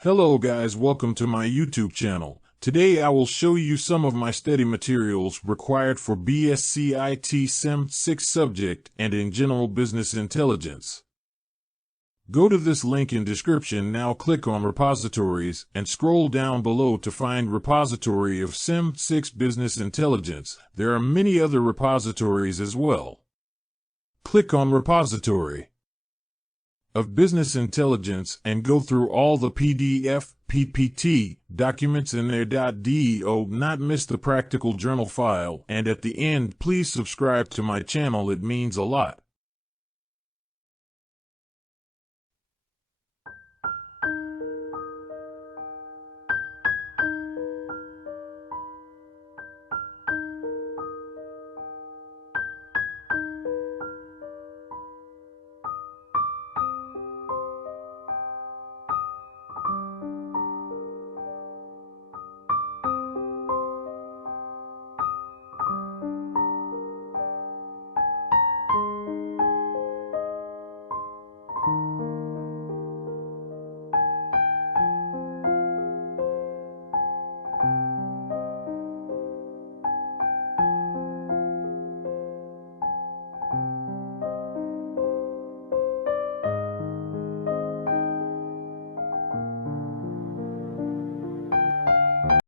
Hello guys, welcome to my YouTube channel. Today I will show you some of my study materials required for B.S.c. IT Sem 6 subject and in general business intelligence. Go to this link in description now, click on repositories and scroll down below to find repository of Sem 6 business intelligence. There are many other repositories as well. Click on repository of business intelligence and go through all the PDF, PPT documents in there. Do not miss the practical journal file, and at the end please subscribe to my channel, it means a lot.